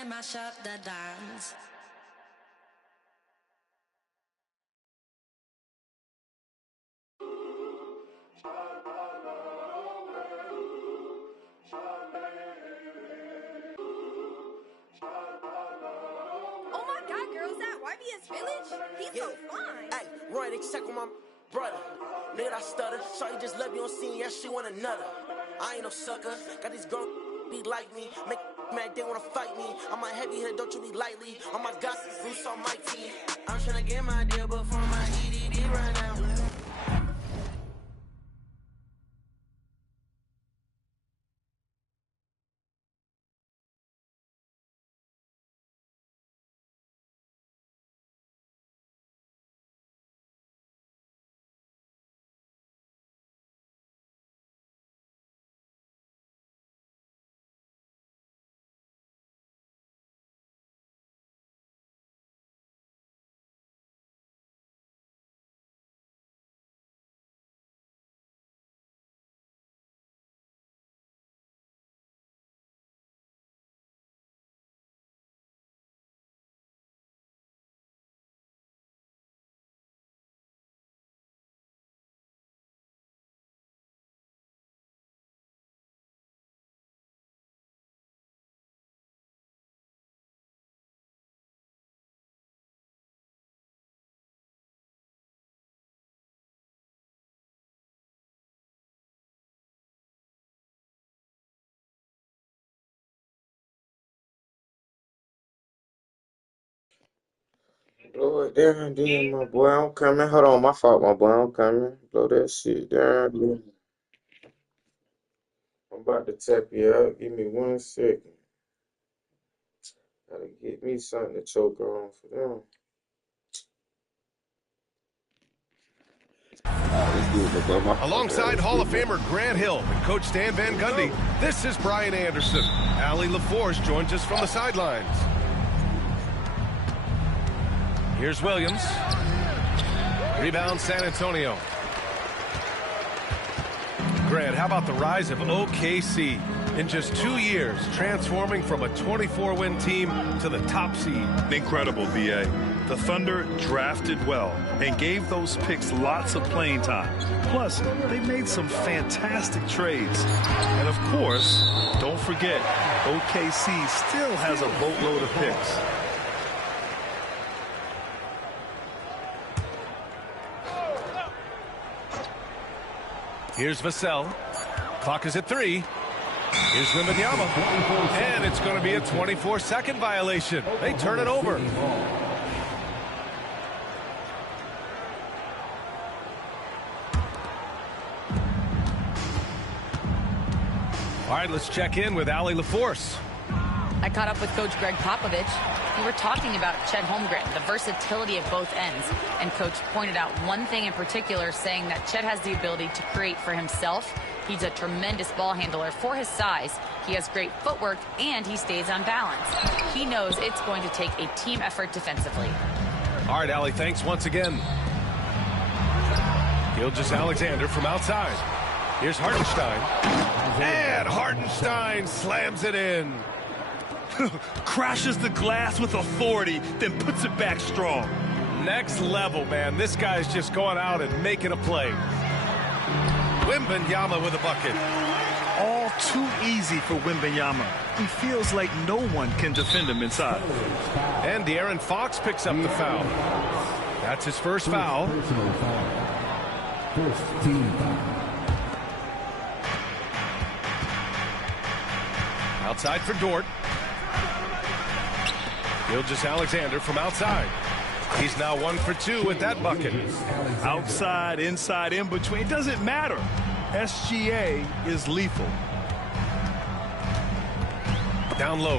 they mash up the dance. Oh my God, girl, is that YBS Village? He's so fine. Hey, Roy, they check on my brother. Nigga, I stutter. Shorty just left me on scene, yeah, she want another. I ain't no sucker. Got these girls be like me. Make mad, they wanna fight me. I'm a heavy hitter, don't you be lightly. On my gossip, Zeus on my team. I'm tryna get my deal before my EDD run out. Blow it down, then, my boy. I'm coming. Hold on, my fault, my boy. I'm coming. Blow that shit down, then. I'm about to tap you out. Give me 1 second. Gotta get me something to choke on for them. Alongside Hall of Famer Grant Hill and Coach Stan Van Gundy, this is Brian Anderson. Allie LaForce joins us from the sidelines. Here's Williams. Rebound San Antonio. Grant, how about the rise of OKC? In just 2 years, transforming from a 24-win team to the top seed. Incredible, B.A. The Thunder drafted well and gave those picks lots of playing time. Plus, they made some fantastic trades. And of course, don't forget, OKC still has a boatload of picks. Here's Vassell. Clock is at 3. Here's Wembanyama. And it's going to be a 24-second violation. They turn it over. All right, let's check in with Allie LaForce. I caught up with Coach Greg Popovich. We were talking about Chet Holmgren, the versatility of both ends. And Coach pointed out one thing in particular, saying that Chet has the ability to create for himself. He's a tremendous ball handler for his size. He has great footwork, and he stays on balance. He knows it's going to take a team effort defensively. All right, Allie, thanks once again. Gilgeous-Alexander from outside. Here's Hartenstein. And Hartenstein slams it in. Crashes the glass with authority, then puts it back strong. Next level, man. This guy's just going out and making a play. Wembanyama with a bucket. All too easy for Wembanyama. He feels like no one can defend him inside. And De'Aaron Fox picks up the foul. That's his first foul. First team foul. Outside for Dort. Gilgeous-Alexander from outside. He's now 1 for 2 with that bucket. Outside, inside, in between, it doesn't matter. SGA is lethal. Down low.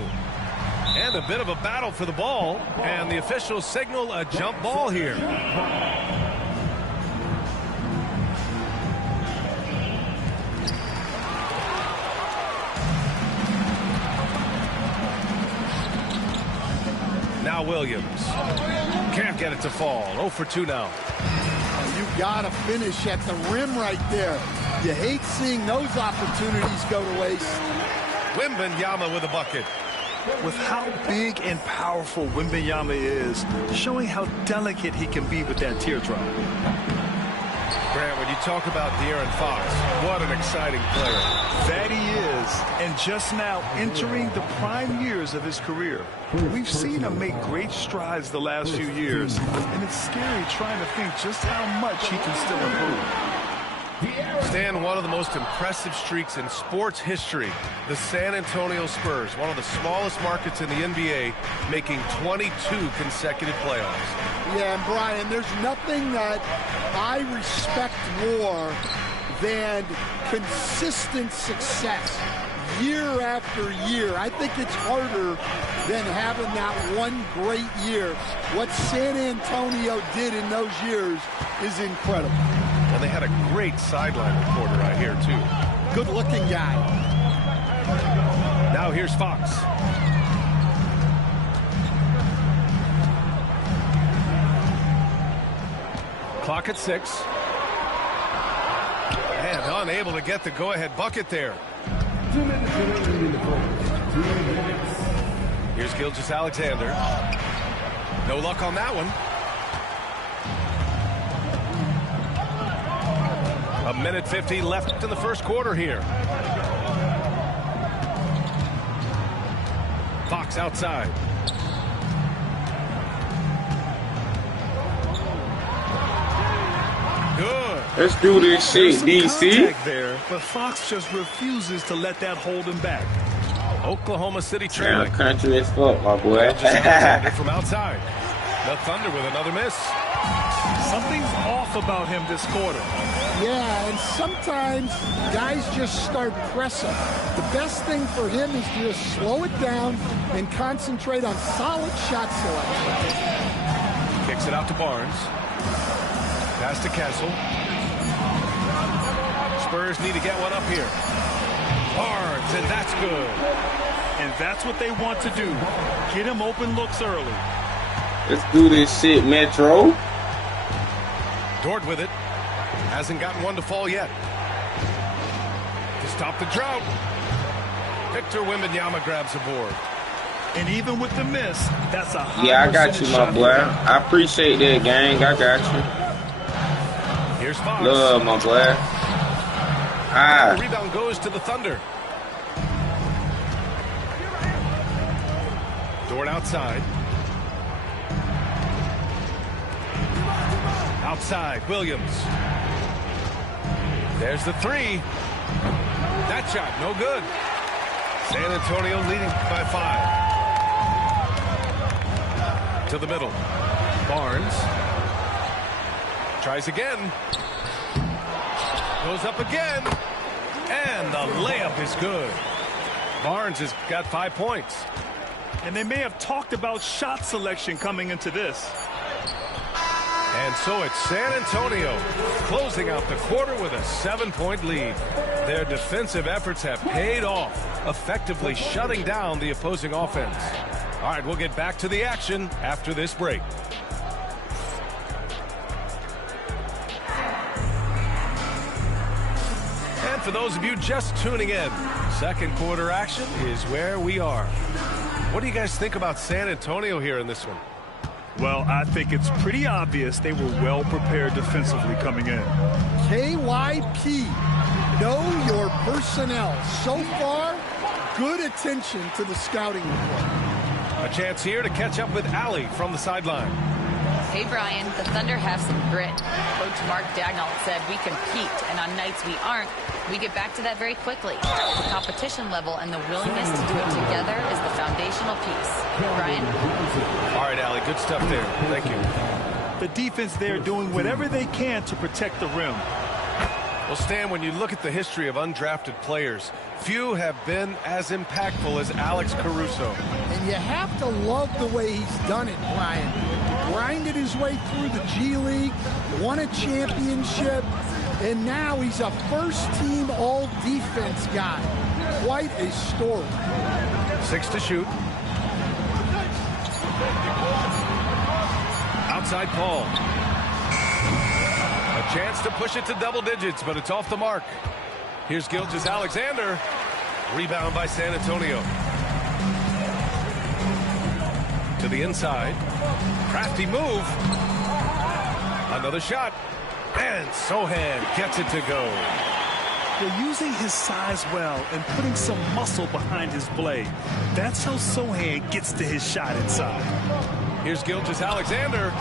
And a bit of a battle for the ball. And the officials signal a jump ball here. Now Williams. Can't get it to fall. 0 for 2 now. You got to finish at the rim right there. You hate seeing those opportunities go to waste. Wembanyama with a bucket. With how big and powerful Wembanyama is, showing how delicate he can be with that teardrop. Grant, when you talk about De'Aaron Fox, what an exciting player. That he is, and just now entering the prime years of his career. We've seen him make great strides the last few years, and it's scary trying to think just how much he can still improve. Stan, one of the most impressive streaks in sports history, the San Antonio Spurs, one of the smallest markets in the NBA, making 22 consecutive playoffs. Yeah, and Brian, there's nothing that I respect more than consistent success year after year. I think it's harder than having that one great year. What San Antonio did in those years is incredible. And they had a great sideline reporter right here, too. Good-looking guy. Now here's Fox. Clock at 6. And unable to get the go-ahead bucket there. Here's Gilgeous-Alexander. No luck on that one. A minute 50 left in the first quarter here. Fox outside. Good. Let's do this shit, DC. There, but Fox just refuses to let that hold him back. Oklahoma City trailing. Damn, country as fuck, my boy. From outside. The Thunder with another miss. Something's off about him this quarter. Yeah, and sometimes guys just start pressing. The best thing for him is to just slow it down and concentrate on solid shot selection. Kicks it out to Barnes. Pass to Kessel. Spurs need to get one up here. Barnes, and that's good. And that's what they want to do. Get him open looks early. Let's do this shit, Metro. Dort with it. Hasn't gotten one to fall yet. To stop the drought. Victor Wembanyama grabs a board. And even with the miss, that's a high Yeah, I got you, my boy. I appreciate that, gang. I got you. Here's Fox. Love, my boy. Ah. The rebound goes to the Thunder. Dort outside. Outside, Williams. There's the three. That shot, no good. San Antonio leading by 5. To the middle. Barnes. Tries again. Goes up again. And the layup is good. Barnes has got 5 points. And they may have talked about shot selection coming into this. And so it's San Antonio closing out the quarter with a 7-point lead. Their defensive efforts have paid off, effectively shutting down the opposing offense. All right, we'll get back to the action after this break. And for those of you just tuning in, second quarter action is where we are. What do you guys think about San Antonio here in this one? Well, I think it's pretty obvious they were well prepared defensively coming in. KYP, know your personnel. So far, good attention to the scouting report. A chance here to catch up with Allie from the sideline. Hey, Brian, the Thunder have some grit. Coach Mark Dagnall said we compete, and on nights we aren't, we get back to that very quickly. The competition level and the willingness to do it together is the foundational piece. Brian? All right, Allie, good stuff there. Thank you. The defense there doing whatever they can to protect the rim. Well, Stan, when you look at the history of undrafted players, few have been as impactful as Alex Caruso. And you have to love the way he's done it, Brian. Grinded his way through the G League, won a championship, and now he's a first-team all-defense guy. Quite a story. 6 to shoot. Outside Paul. A chance to push it to double digits, but it's off the mark. Here's Gilgeous-Alexander. Rebound by San Antonio. To the inside. Crafty move. Another shot. And Sohan gets it to go. They're using his size well and putting some muscle behind his blade. That's how Sohan gets to his shot inside. Here's Gilgeous-Alexander.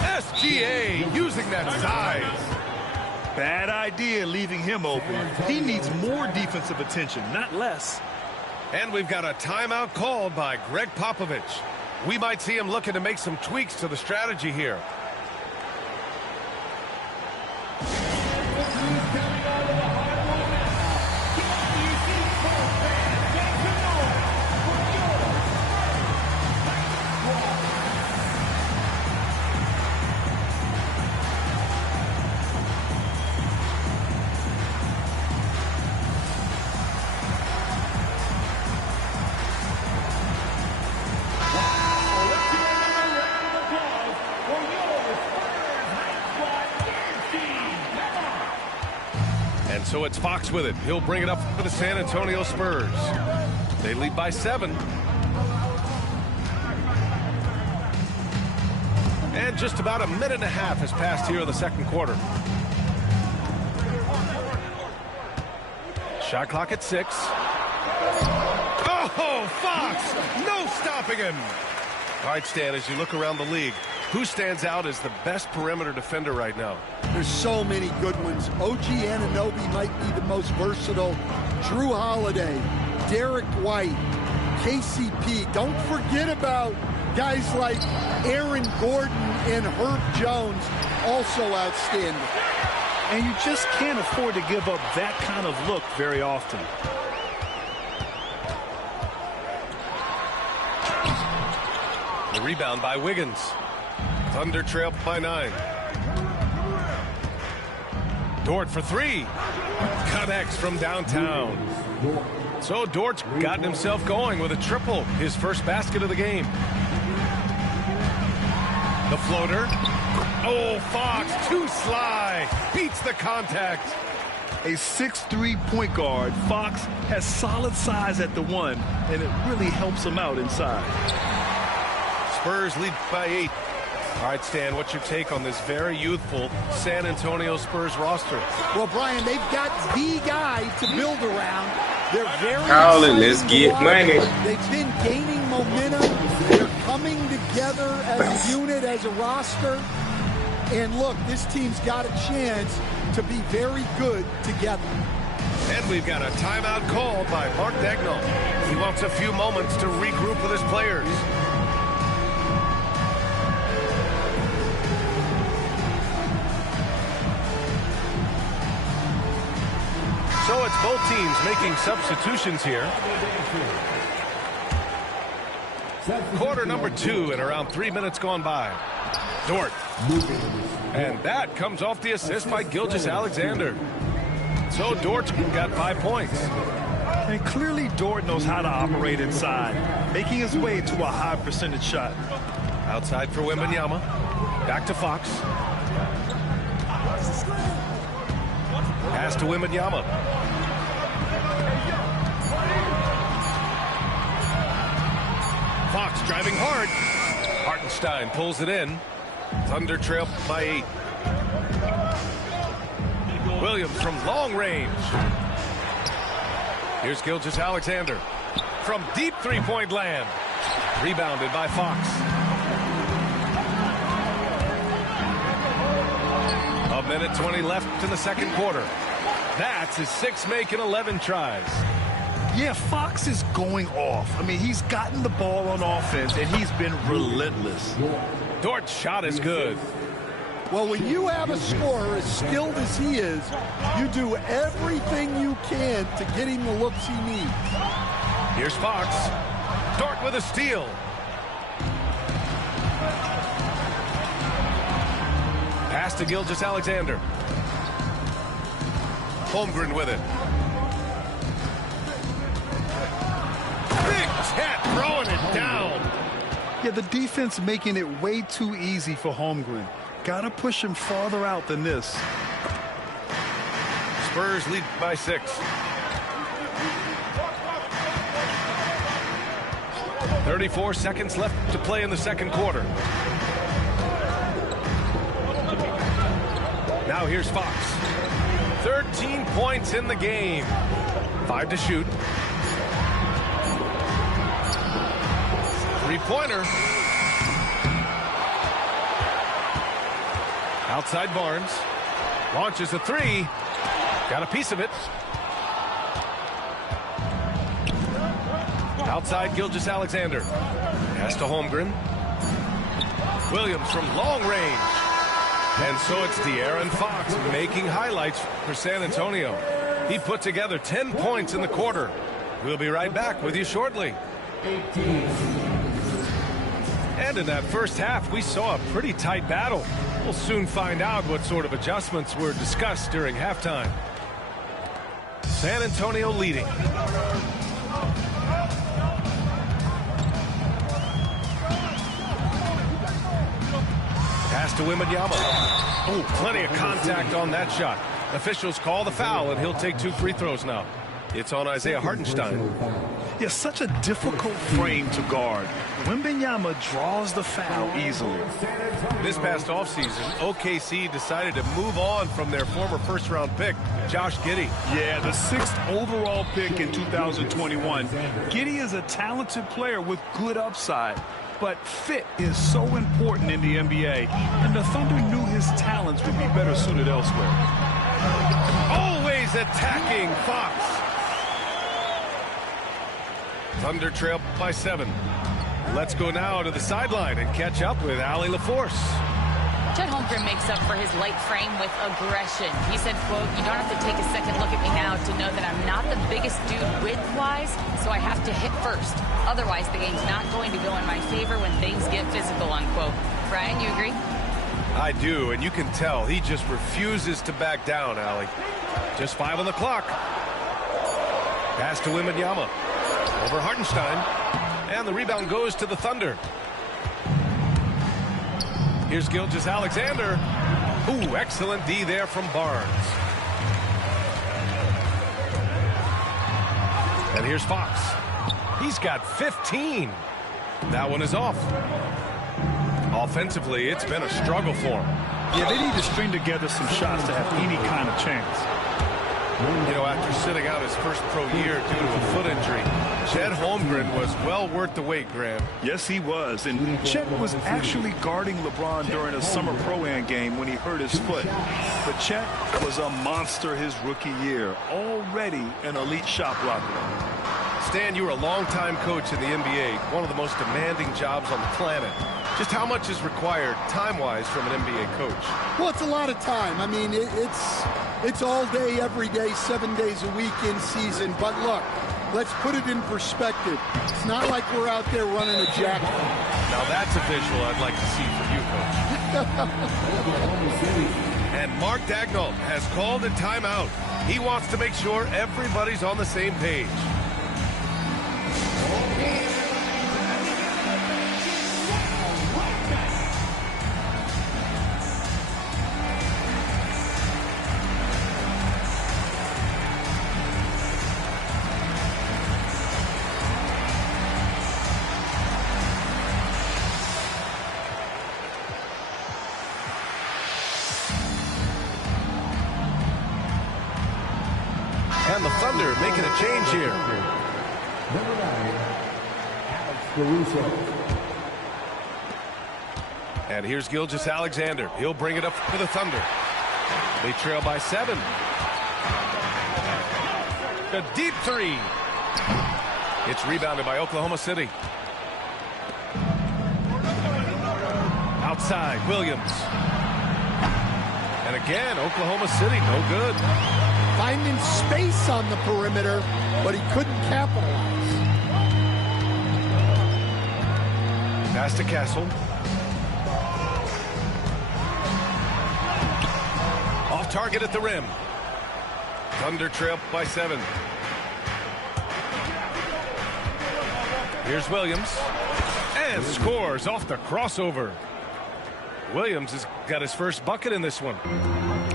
SGA using that size. Bad idea leaving him open. He needs more defensive attention, not less. And we've got a timeout called by Greg Popovich. We might see him looking to make some tweaks to the strategy here. So it's Fox with it. He'll bring it up for the San Antonio Spurs. They lead by 7. And just about a minute and a half has passed here in the second quarter. Shot clock at 6. Oh, Fox! No stopping him! All right, Stan, as you look around the league, who stands out as the best perimeter defender right now? There's so many good ones. OG Anunoby might be the most versatile. Drew Holiday, Derek White, KCP. Don't forget about guys like Aaron Gordon and Herb Jones, also outstanding. And you just can't afford to give up that kind of look very often. The rebound by Wiggins. Thunder trail by 9. Dort for 3. Connects from downtown. So Dort's gotten himself going with a triple, his first basket of the game. The floater. Oh, Fox, too sly. Beats the contact. A 6'3" point guard, Fox has solid size at the 1, and it really helps him out inside. Spurs lead by 8. All right, Stan, what's your take on this very youthful San Antonio Spurs roster? Well, Brian, they've got the guy to build around. They're very Call it, let's get money. They've been gaining momentum. They're coming together as a unit, as a roster. And look, this team's got a chance to be very good together. And we've got a timeout called by Mark Daigneault. He wants a few moments to regroup with his players. So it's both teams making substitutions here. Quarter number 2 and around 3 minutes gone by. Dort. And that comes off the assist by Gilgeous-Alexander. So Dort's got 5 points. And clearly Dort knows how to operate inside, making his way to a high percentage shot. Outside for Wembanyama. Back to Fox. Pass to Wembanyama. Fox driving hard. Hartenstein pulls it in. Thunder trail by 8. Williams from long range. Here's Gilgeous-Alexander from deep three-point land. Rebounded by Fox. A minute 20 left in the second quarter. That's his 6 make and 11 tries. Yeah, Fox is going off. I mean, he's gotten the ball on offense, and he's been relentless. Dort's shot is good. Well, when you have a scorer as skilled as he is, you do everything you can to get him the looks he needs. Here's Fox. Dort with a steal. Pass to Gilgeous-Alexander. Holmgren with it. Big Cat throwing it down. Yeah, the defense making it way too easy for Holmgren. Gotta push him farther out than this. Spurs lead by 6. 34 seconds left to play in the second quarter. Now here's Fox. 13 points in the game. 5 to shoot. Three-pointer. Outside Barnes. Launches a three. Got a piece of it. Outside Gilgeous-Alexander. Pass to Holmgren. Williams from long range. And so it's De'Aaron Fox making highlights for San Antonio. He put together 10 points in the quarter. We'll be right back with you shortly. And in that first half, we saw a pretty tight battle. We'll soon find out what sort of adjustments were discussed during halftime. San Antonio leading. Pass to Wembanyama. Oh, plenty of contact on that shot. Officials call the foul, and he'll take 2 free throws now. It's on Isaiah Hartenstein. Yeah, such a difficult frame to guard. Wembanyama draws the foul easily. This past offseason, OKC decided to move on from their former first-round pick, Josh Giddey. Yeah, the 6th overall pick in 2021. Giddey is a talented player with good upside. But fit is so important in the NBA, and the Thunder knew his talents would be better suited elsewhere. Always attacking Fox. Thunder trail by 7. Let's go now to the sideline and catch up with Allie LaForce. Chet Holmgren makes up for his light frame with aggression. He said, quote, "You don't have to take a second look at me now to know that I'm not the biggest dude width-wise, so I have to hit first. Otherwise, the game's not going to go in my favor when things get physical," unquote. Brian, you agree? I do, and you can tell he just refuses to back down, Allie. Just 5 on the clock. Pass to Wembanyama. Over Hartenstein. And the rebound goes to the Thunder. Here's Gilgeous-Alexander. Ooh, excellent D there from Barnes. And here's Fox. He's got 15. That one is off. Offensively, it's been a struggle for him. Yeah, they need to string together some shots to have any kind of chance. You know, after sitting out his first pro year due to a foot injury, Chet Holmgren was well worth the wait, Graham. Yes, he was. And Chet was actually guarding LeBron during a summer Pro-Am game when he hurt his foot. But Chet was a monster his rookie year, already an elite shot blocker. Stan, you were a longtime coach in the NBA, one of the most demanding jobs on the planet. Just how much is required time-wise from an NBA coach? Well, it's a lot of time. I mean, it's all day, every day, 7 days a week in season. But look, let's put it in perspective. It's not like we're out there running a jacket. Now that's a visual I'd like to see from you, Coach. And Mark Daigneault has called a timeout. He wants to make sure everybody's on the same page. And the Thunder making a change here. Number 9, Alex Caruso. And here's Gilgeous-Alexander. He'll bring it up for the Thunder. They trail by 7. A deep three. It's rebounded by Oklahoma City. Outside, Williams. And again, Oklahoma City, no good. Finding space on the perimeter, but he couldn't capitalize. Pass to Castle. Off target at the rim. Thunder trail by 7. Here's Williams. And scores off the crossover. Williams has got his first bucket in this one.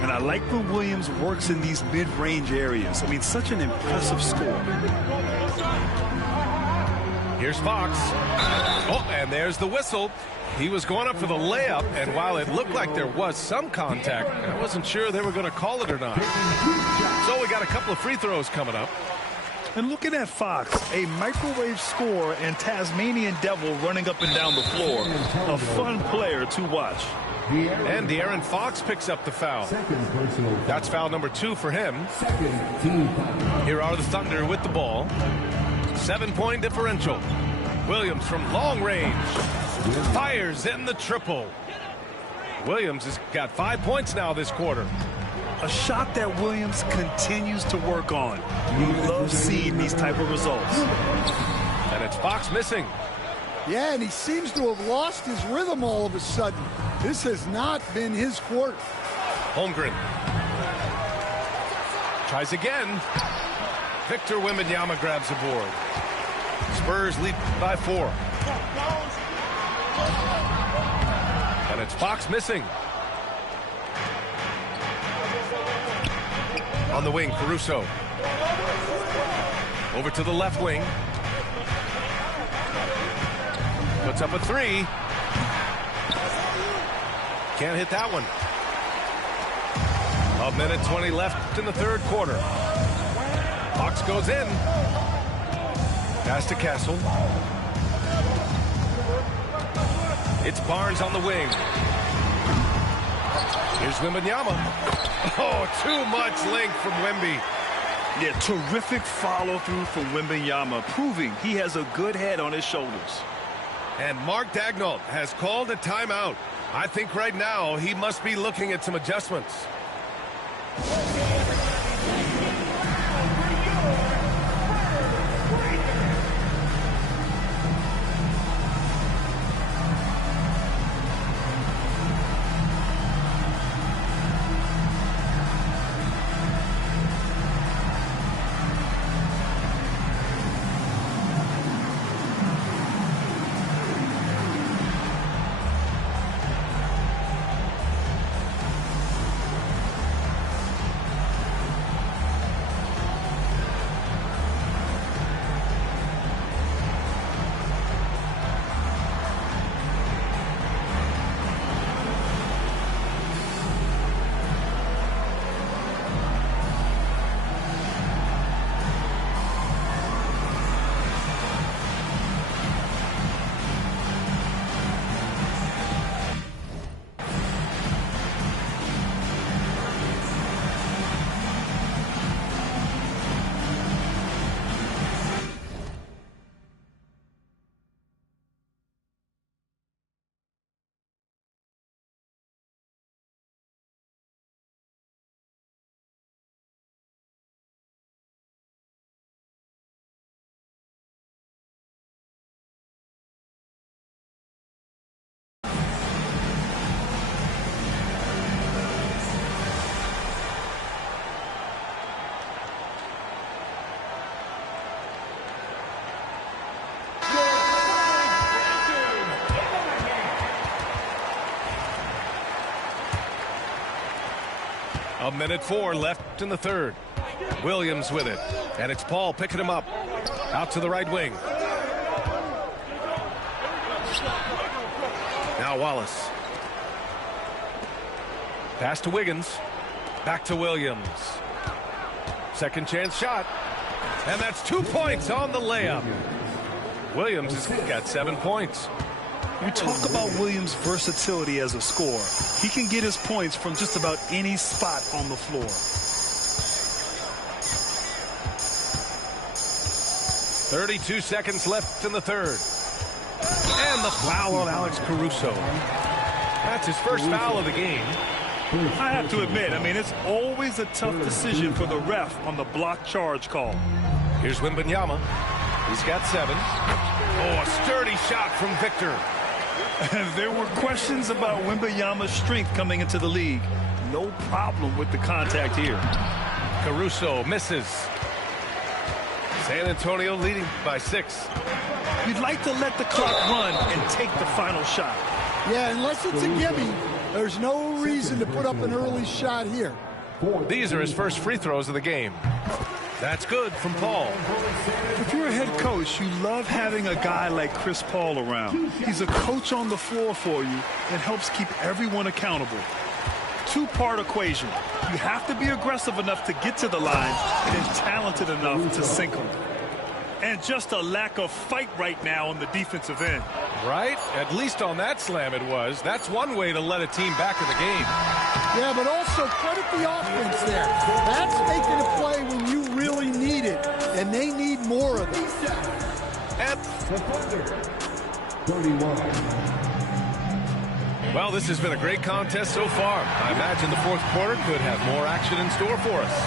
And I like when Williams works in these mid-range areas. I mean, such an impressive score. Here's Fox. Oh, and there's the whistle. He was going up for the layup, and while it looked like there was some contact, I wasn't sure they were going to call it or not. So we got a couple of free throws coming up. And looking at Fox, a microwave scorer and Tasmanian devil running up and down the floor. A fun player to watch. And De'Aaron Fox picks up the foul. That's foul number 2 for him. Here are the Thunder with the ball. 7-point differential. Williams from long range fires in the triple. Williams has got 5 points now this quarter. A shot that Williams continues to work on. We love seeing these type of results. And it's Fox missing. Yeah, and he seems to have lost his rhythm all of a sudden. This has not been his quarter. Holmgren tries again. Victor Wembanyama grabs the board. Spurs lead by 4. And it's Fox missing. On the wing, Caruso. Over to the left wing. Puts up a 3. Can't hit that one. 1:20 left in the third quarter. Fox goes in. Pass to Castle. It's Barnes on the wing. Here's Wembanyama. Oh, too much length from Wemby. Yeah, terrific follow-through from Wembanyama, proving he has a good head on his shoulders. And Mark Daigneault has called a timeout. I think right now he must be looking at some adjustments. A minute 4 left in the third. Williams with it. And it's Paul picking him up. Out to the right wing. Now Wallace. Pass to Wiggins. Back to Williams. Second chance shot. And that's 2 points on the layup. Williams has got 7 points. We talk about Williams' versatility as a scorer. He can get his points from just about any spot on the floor. 32 seconds left in the third. And the foul on Alex Caruso. That's his first foul of the game. I have to admit, it's always a tough decision for the ref on the block charge call. Here's Wembanyama. He's got 7. Oh, a sturdy shot from Victor. There were questions about Wembanyama's strength coming into the league. No problem with the contact here. Caruso misses. San Antonio leading by 6. You'd like to let the clock run and take the final shot. Yeah, unless it's a gimme, there's no reason to put up an early shot here. These are his first free throws of the game. That's good from Paul. If you're ahead head coach, you love having a guy like Chris Paul around. He's a coach on the floor for you and helps keep everyone accountable. Two-part equation. You have to be aggressive enough to get to the line and talented enough to sink them. And just a lack of fight right now on the defensive end. Right? At least on that slam it was. That's one way to let a team back in the game. Yeah, but also credit the offense there. That's making a play when you really need it, and they need more of it. And the Thunder, 31. Well, this has been a great contest so far. I imagine the fourth quarter could have more action in store for us.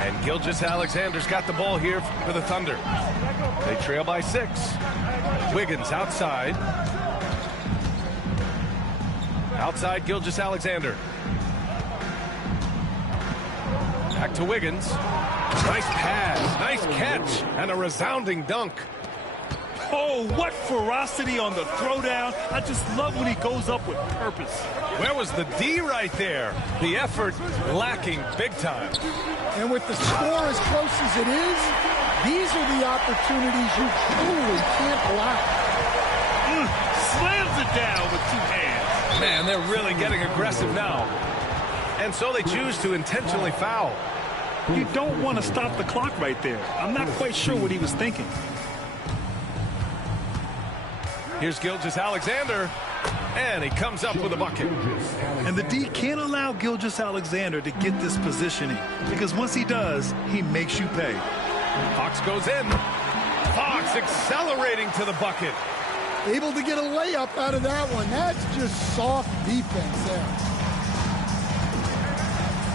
And Gilgeous-Alexander's got the ball here for the Thunder. They trail by 6. Wiggins outside. Outside Gilgeous-Alexander. Back to Wiggins. Nice pass, nice catch, and a resounding dunk. Oh, what ferocity on the throwdown. I just love when he goes up with purpose. Where was the D right there? The effort lacking big time. And with the score as close as it is, these are the opportunities you truly can't allow. Slams it down with 2 hands. Man, they're really getting aggressive now. And so they choose to intentionally foul. You don't want to stop the clock right there. I'm not quite sure what he was thinking. Here's Gilgeous-Alexander, and he comes up with a bucket. And the D can't allow Gilgeous-Alexander to get this positioning, because once he does, he makes you pay. Fox goes in. Fox accelerating to the bucket. Able to get a layup out of that one. That's just soft defense there.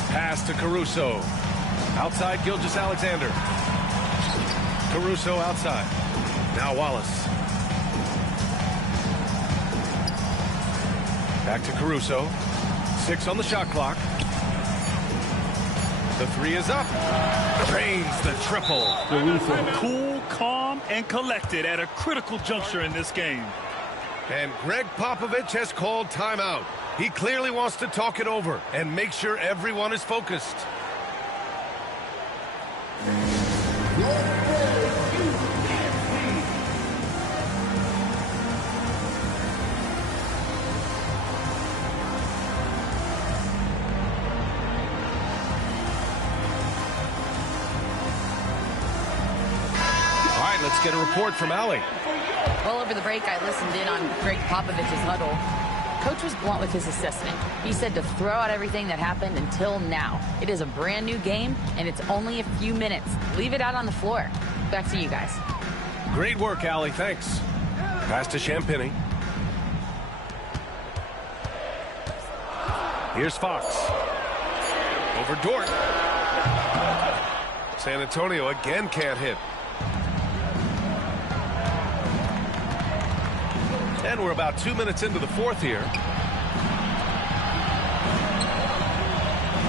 Pass to Caruso. Outside Gilgeous-Alexander. Caruso outside. Now Wallace. Back to Caruso. 6 on the shot clock. The 3 is up. Drains the triple. Cool, calm, and collected at a critical juncture in this game. And Greg Popovich has called timeout. He clearly wants to talk it over and make sure everyone is focused. Let's get a report from Allie. Well, over the break, I listened in on Greg Popovich's huddle. Coach was blunt with his assessment. He said to throw out everything that happened until now. It is a brand new game, and it's only a few minutes. Leave it out on the floor. Back to you guys. Great work, Allie. Thanks. Pass to Champagny. Here's Fox. Over Dort. San Antonio again can't hit. And we're about 2 minutes into the fourth here.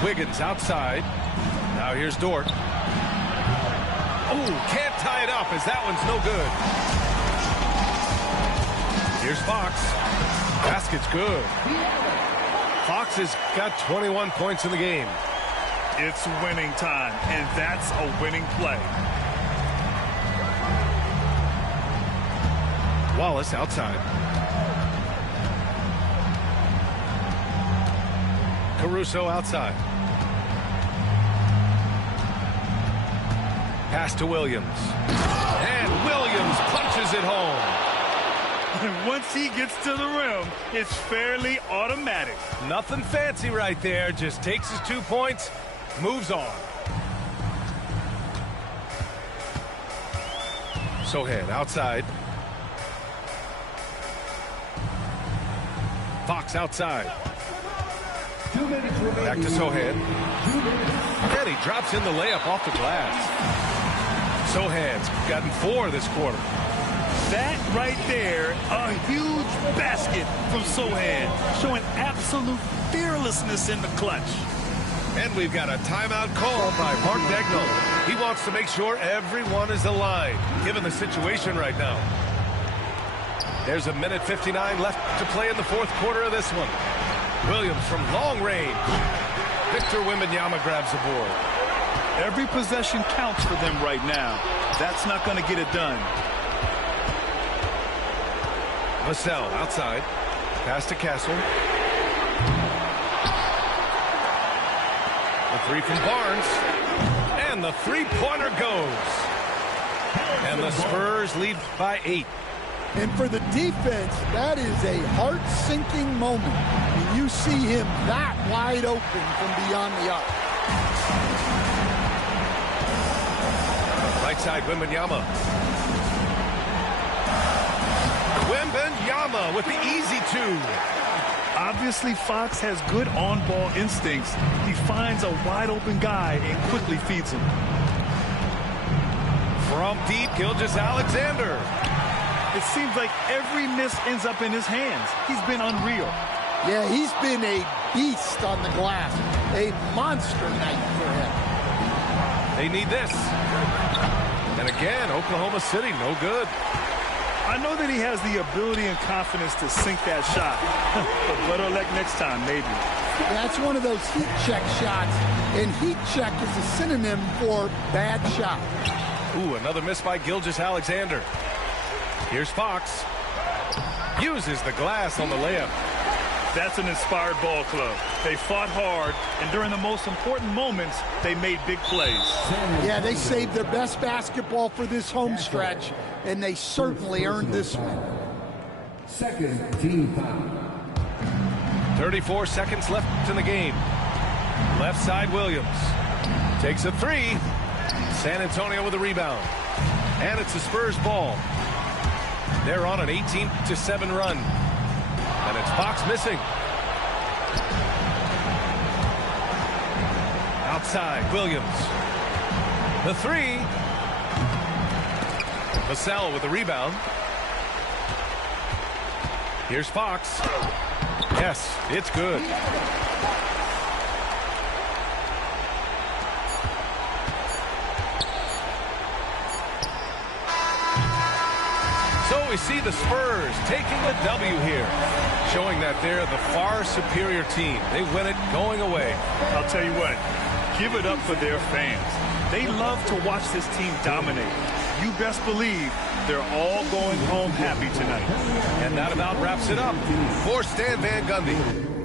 Wiggins outside. Now here's Dort. Oh, can't tie it up as that one's no good. Here's Fox. Basket's good. Fox has got 21 points in the game. It's winning time, and that's a winning play. Wallace outside. Caruso outside. Pass to Williams. And Williams punches it home. And once he gets to the rim, it's fairly automatic. Nothing fancy right there. Just takes his 2 points, moves on. Sohan outside. Fox outside. Back to Sohan. And he drops in the layup off the glass. Sohan's gotten 4 this quarter. That right there, a huge basket from Sohan, showing absolute fearlessness in the clutch. And we've got a timeout call by Mark Daigneault. He wants to make sure everyone is aligned, given the situation right now. There's a minute 59 left to play in the fourth quarter of this one. Williams from long range. Victor Wembanyama grabs the board. Every possession counts for them right now. That's not going to get it done. Vassell outside. Pass to Castle. The three from Barnes. And the three-pointer goes. And the Spurs lead by 8. And for the defense, that is a heart-sinking moment when you see him that wide open from beyond the arc. Right side, Wembanyama. Wembanyama with the easy 2. Obviously, Fox has good on-ball instincts. He finds a wide-open guy and quickly feeds him. From deep, Gilgeous-Alexander. It seems like every miss ends up in his hands. He's been unreal. Yeah, he's been a beast on the glass. A monster night for him. They need this. And again, Oklahoma City, no good. I know that he has the ability and confidence to sink that shot. But better luck next time, maybe. That's one of those heat check shots. And heat check is a synonym for bad shot. Ooh, another miss by Gilgeous-Alexander. Here's Fox. Uses the glass on the layup. That's an inspired ball club. They fought hard, and during the most important moments, they made big plays. Yeah, they saved their best basketball for this home stretch, and they certainly earned this one. Second team foul. 34 seconds left in the game. Left side, Williams. Takes a 3. San Antonio with a rebound. And it's the Spurs ball. They're on an 18-7 run. And it's Fox missing. Outside, Williams. The 3. Vassell with the rebound. Here's Fox. Yes, it's good. So we see the Spurs taking the W here, showing that they're the far superior team. They win it going away. I'll tell you what, give it up for their fans. They love to watch this team dominate. You best believe they're all going home happy tonight. And that about wraps it up for Stan Van Gundy.